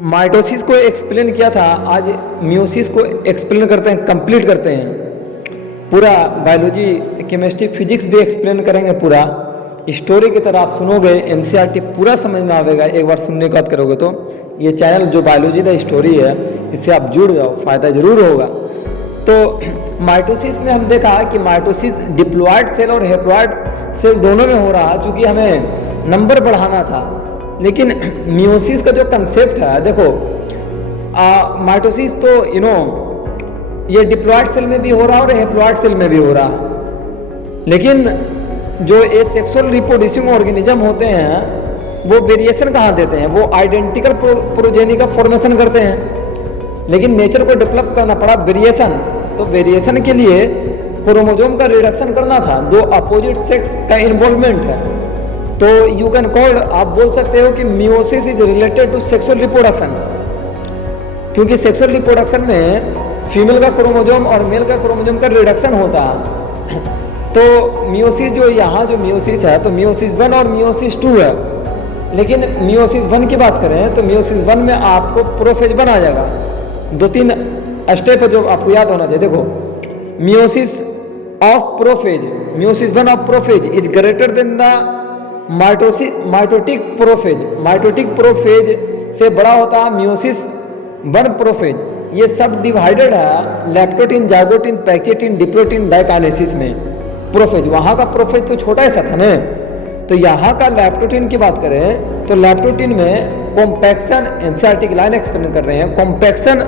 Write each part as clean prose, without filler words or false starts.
Mitosis को explain किया था, आज मियोसिस को एक्सप्लेन करते हैं, कंप्लीट करते हैं। पूरा बायोलॉजी, केमिस्ट्री, फिजिक्स भी एक्सप्लेन करेंगे पूरा। स्टोरी की तरह आप सुनोगे, एनसीईआरटी पूरा समझ में आएगा एक बार सुनने के बाद करोगे तो। ये चैनल जो बायोलॉजी द स्टोरी है, इससे आप जुड़ जाओ, फायदा जरूर होगा। तो माइटोसिस में हम देखा कि माइटोसिस डिप्लॉयड सेल और हैप्लॉयड सेल दोनों में हो रहा, क्योंकि हमें नंबर बढ़ाना था। लेकिन मियोसिस का जो कंसेप्ट है, देखो माइटोसिस तो ये डिप्लॉयड सेल में भी हो रहा और हैप्लॉयड सेल में भी हो रहा। लेकिन जो एसेक्सुअल रिप्रोड्यूसिंग ऑर्गेनिज्म होते हैं, वो वेरिएशन कहाँ देते हैं? वो आइडेंटिकल प्रोजेनी का फॉर्मेशन करते हैं। लेकिन नेचर को डेवलप करना पड़ा वेरिएशन। तो वेरिएशन के लिए क्रोमोसोम का रिडक्शन करना था, दो अपोजिट सेक्स का इन्वॉल्वमेंट है। तो यू कैन कॉल, आप बोल सकते हो कि meiosis is related to sexual reproduction, क्योंकि सेक्सुअल रिप्रोडक्शन में फीमेल का क्रोमोसोम और मेल का क्रोमोसोम का रिडक्शन होता है। तो मियोसिस जो यहाँ जो मियोसिस है, तो मियोसिस 1 और मियोसिस 2 है। लेकिन मियोसिस 1 की बात करें तो मियोसिस 1 में आपको प्रोफेज 1 आ जाएगा। 2-3 स्टेप जो आपको याद होना चाहिए। देखो, meiosis of prophase, meiosis 1 of prophase is greater than the mitotic prophase. Mitotic prophase से बड़ा होता है मियोसिस 1 प्रोफेज। ये सब डिवाइडेड है लैप्टोटिन, जाइगोटिन, पैक्सीटिन, डिप्लोटिन, डाइकाइनेसिस में। प्रोफेज, वहाँ का प्रोफेज तो छोटा ही सा था ना। तो यहाँ का लैप्टोटिन की बात करें तो लैप्टोटिन में कॉम्पैक्शन, एनसीईआरटी की लाइन एक्सप्लेन कर रहे हैं, कॉम्पैक्शन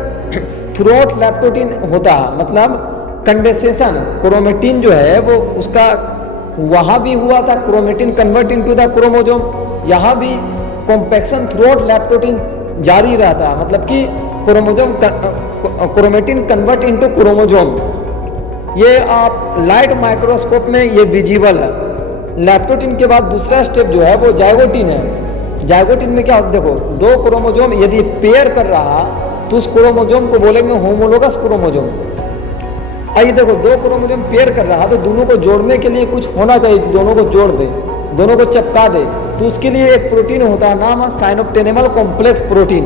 थ्रू आउट लैप्टोटिन होता है, मतलब कंडेंसेशन। क्रोमेटिन जो है वो उसका वहाँ भी हुआ था, chromatin convert into the chromosome. यहाँ भी कॉम्पैक्शन थ्रू आउट लैप्टोटिन जारी रहता, मतलब कि chromosome chromatin convert into chromosome. ये आप लाइट माइक्रोस्कोप में ये विजिबल है। लैप्टोटिन के बाद दूसरा स्टेप जो है वो जाइगोटिन है। जाइगोटिन में क्या होता है? देखो, दो क्रोमोसोम यदि पेयर कर रहा तो उस क्रोमोसोम को बोलेंगे होमोलोगस क्रोमोसोम। आइए देखो, दो क्रोमोसोम पेयर कर रहा तो दोनों को जोड़ने के लिए कुछ होना चाहिए, दोनों को जोड़ दे, दोनों को चिपका दे। तो उसके लिए एक प्रोटीन होता है, नाम है साइनोप्टेनेमल कॉम्प्लेक्स प्रोटीन।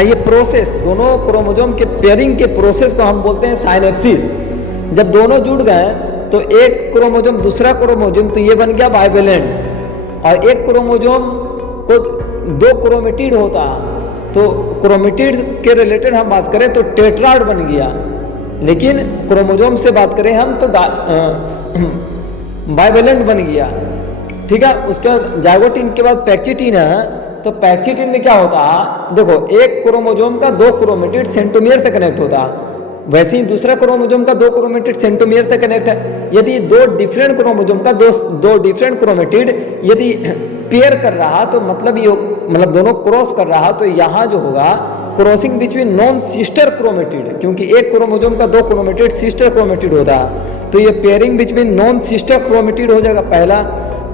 ये प्रोसेस, दोनों क्रोमोसोम के पेयरिंग के प्रोसेस को हम बोलते हैं साइनेप्सिस। जब दोनों जुड़ गए तो एक क्रोमोसोम दूसरा क्रोमोसोम, तो ये बन गया बाइवेलेंट। और एक क्रोमोसोम को 2 क्रोमेटिड होता, तो क्रोमेटिड के रिलेटेड हम बात करें तो टेट्राड बन गया। लेकिन क्रोमोसोम से बात करें हम तो बाइवेलेंट बन गया। ठीक है। उसके बाद जाइगोटिन के बाद पैक्सीटिन है। तो पैक्सीटिन में क्या होता है? देखो, एक क्रोमोसोम का 2 क्रोमेटिड सेंट्रोमियर तक कनेक्ट होता है, वैसे ही दूसरा क्रोमोसोम का 2 क्रोमेटिड सेंट्रोमियर तक कनेक्ट है। यदि 2 डिफरेंट क्रोमोसोम का दो डिफरेंट क्रोमेटिड यदि पेयर कर रहा तो मतलब ये, मतलब दोनों क्रॉस कर रहा, तो यहाँ जो होगा crossing between non sister chromatid, क्योंकि एक क्रोमोसोम का 2 क्रोमेटिड सिस्टर क्रोमेटिड होता है। तो ये pairing between non sister chromatid हो जाएगा पहला।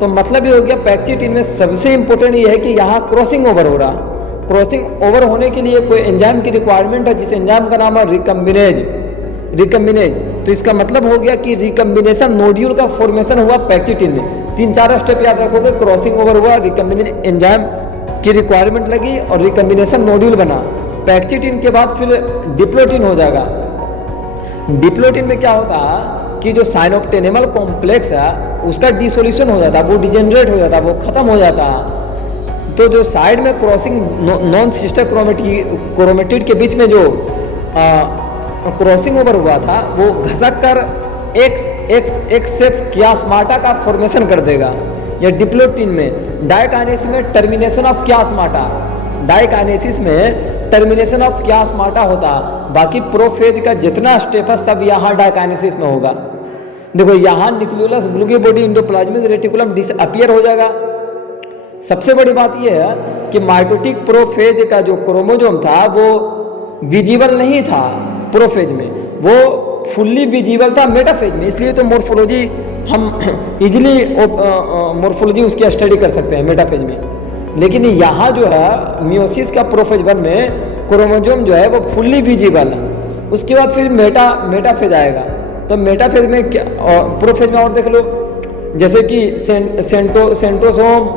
तो मतलब ये हो गया पैक्सीटिन में सबसे इंपॉर्टेंट ये है कि यहाँ क्रॉसिंग ओवर हो रहा। क्रॉसिंग ओवर होने के लिए कोई एंजाइम की रिक्वायरमेंट है, जिस एंजाइम का नाम है रिकम्बिनेज। तो इसका मतलब हो गया कि रिकम्बिनेशन नोड्यूल का फॉर्मेशन हुआ पैक्सीटिन में। 3-4 स्टेप याद रखोगे, क्रॉसिंग ओवर हुआ, रिकम्बिनेज एंजाइम की रिक्वायरमेंट लगी और रिकम्बिनेशन नोड्यूल बना। पैक्सीटिन के बाद फिर डिप्लोटिन हो जाएगा। डिप्लोटिन में क्या होता है कि जो साइनोप्टेनेमल कॉम्प्लेक्स है उसका डिसोल्यूशन हो जाता है, वो डिजेनरेट हो जाता है, वो खत्म हो जाता है। तो जो साइड में क्रॉसिंग नॉन सिस्टर क्रोमेटिड के बीच में जो क्रॉसिंग ओवर हुआ था, वो घसक कर एक सेफ कियास्माटा का फॉर्मेशन कर देगा। या डिप्लोटिन में डाइकाइनेसिस में टर्मिनेशन ऑफ कियास्माटा, डाइकाइनेसिस में टर्मिनेशन ऑफ कियास्माटा होता। बाकी प्रोफेज का जितना स्टेप है सब यहाँ डाइकाइनेसिस में होगा। देखो, यहाँ nucleolus, Golgi body, endoplasmic reticulum disappear हो जाएगा। सबसे बड़ी बात यह है कि माइटोटिक प्रोफेज का जो क्रोमोसोम था वो विजिबल नहीं था प्रोफेज में, वो फुल्ली विजिबल था मेटाफेज में। इसलिए तो मोर्फोलॉजी हम इजिली मोर्फोलॉजी उसकी स्टडी कर सकते हैं मेटाफेज में। लेकिन यहाँ जो है मियोसिस का प्रोफेज 1 में क्रोमोसोम जो है वो फुल्ली विजिबल है। उसके बाद फिर मेटाफेज आएगा। तो मेटाफेज में क्या, प्रोफेज में और देख लो, जैसे कि centrosome,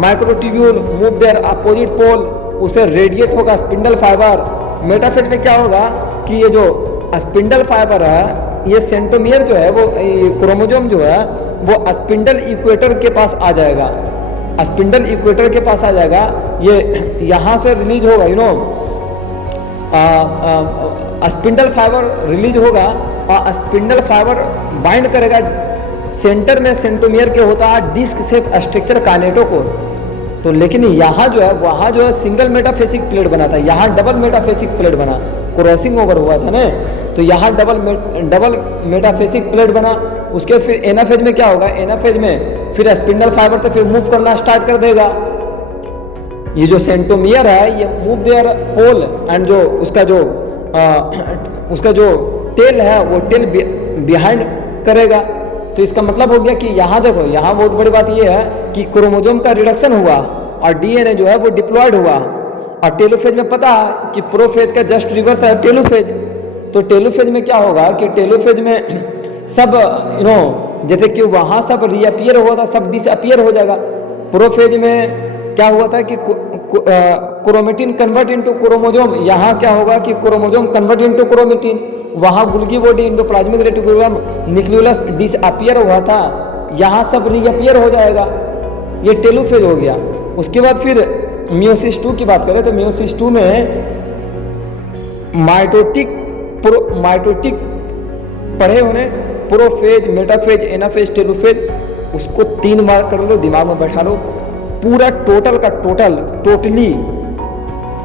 microtubule move their opposite pole, उसे रेडिएट होगा स्पिंडल फाइबर। मेटाफेज में क्या होगा कि ये जो स्पिंडल फाइबर है, ये सेंट्रोमियर जो है वो क्रोमोसोम जो है वो स्पिंडल इक्वेटर के पास आ जाएगा, स्पिंडल इक्वेटर के पास आ जाएगा। ये यहाँ से रिलीज होगा, स्पिंडल फाइबर रिलीज होगा और स्पिंडल फाइबर बाइंड करेगा सेंटर में सेंट्रोमियर के होता है डिस्क शेप स्ट्रक्चर काइनेटोकोर। तो लेकिन यहाँ जो है वहाँ जो है सिंगल मेटाफेसिक प्लेट बना था, यहाँ डबल मेटाफेसिक प्लेट बना, क्रॉसिंग ओवर हुआ था ना, तो यहाँ डबल मेटाफेसिक प्लेट बना। उसके फिर एनाफेज में क्या होगा, एनाफेज में फिर स्पिंडल फाइबर से फिर मूव करना स्टार्ट कर देगा। ये जो सेंट्रोमियर है ये मूव देयर पोल एंड जो उसका जो टेल है वो टेल बिहाइंड करेगा। तो इसका मतलब हो गया कि यहाँ देखो, यहाँ बहुत बड़ी बात ये है कि क्रोमोसोम का रिडक्शन हुआ और डीएनए जो है वो डिप्लॉयड हुआ। और टेलोफेज में पता है कि प्रोफेज का जस्ट रिवर्स है टेलोफेज। तो टेलोफेज में क्या होगा कि टेलोफेज में सब जैसे कि वहाँ सब रीअपियर हुआ था सब डिसअपियर हो जाएगा। प्रोफेज में क्या हुआ था कि क्रोमेटिन कन्वर्ट इनटू क्रोमोसोम, यहाँ क्या होगा कि क्रोमोसोम कन्वर्ट इनटू क्रोमेटिन, वहाँ Golgi body endoplasmic reticulum nucleus disappear हुआ था, यहाँ सब रीअपियर हो जाएगा। ये टेलोफेज हो गया। उसके बाद फिर मियोसिस 2 की बात करें तो मियोसिस 2 में माइटोटिक पढ़े होने प्रोफेज, मेटाफेज, एनाफेज, टेलोफेज, उसको 3 बार कर लो, दिमाग में बैठा लो। पूरा टोटली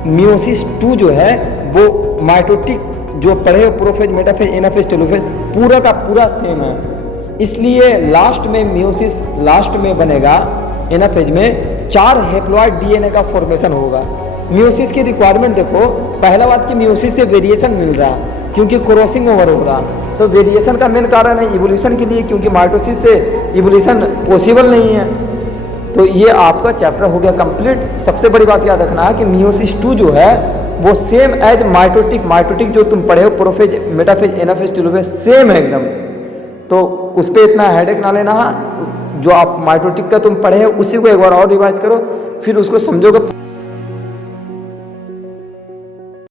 मियोसिस 2 जो है वो माइटोटिक जो पढ़े प्रोफेज, मेटाफेज, एनाफेज, टेलोफेज पूरा का पूरा सेम है। इसलिए लास्ट में मियोसिस लास्ट में बनेगा, एनाफेज में 4 हेप्लॉइड डीएनए का फॉर्मेशन होगा। मियोसिस की रिक्वायरमेंट देखो, पहला बात कि मियोसिस से वेरिएशन मिल रहा क्योंकि क्रॉसिंग ओवर हो रहा, तो वेरिएशन का मेन कारण है इवोल्यूशन के लिए, क्योंकि माइटोसिस से इवोल्यूशन पॉसिबल नहीं है। तो ये आपका चैप्टर हो गया कंप्लीट। सबसे बड़ी बात याद रखना है कि मियोसिस 2 जो है वो सेम एज माइटोटिक जो तुम पढ़े हो prophase, metaphase, anaphase, telophase same है एकदम। तो उस पर इतना हेडेक ना लेना है। जो आप माइटोटिक का तुम पढ़े हो उसी को एक बार और रिवाइज करो, फिर उसको समझोगे।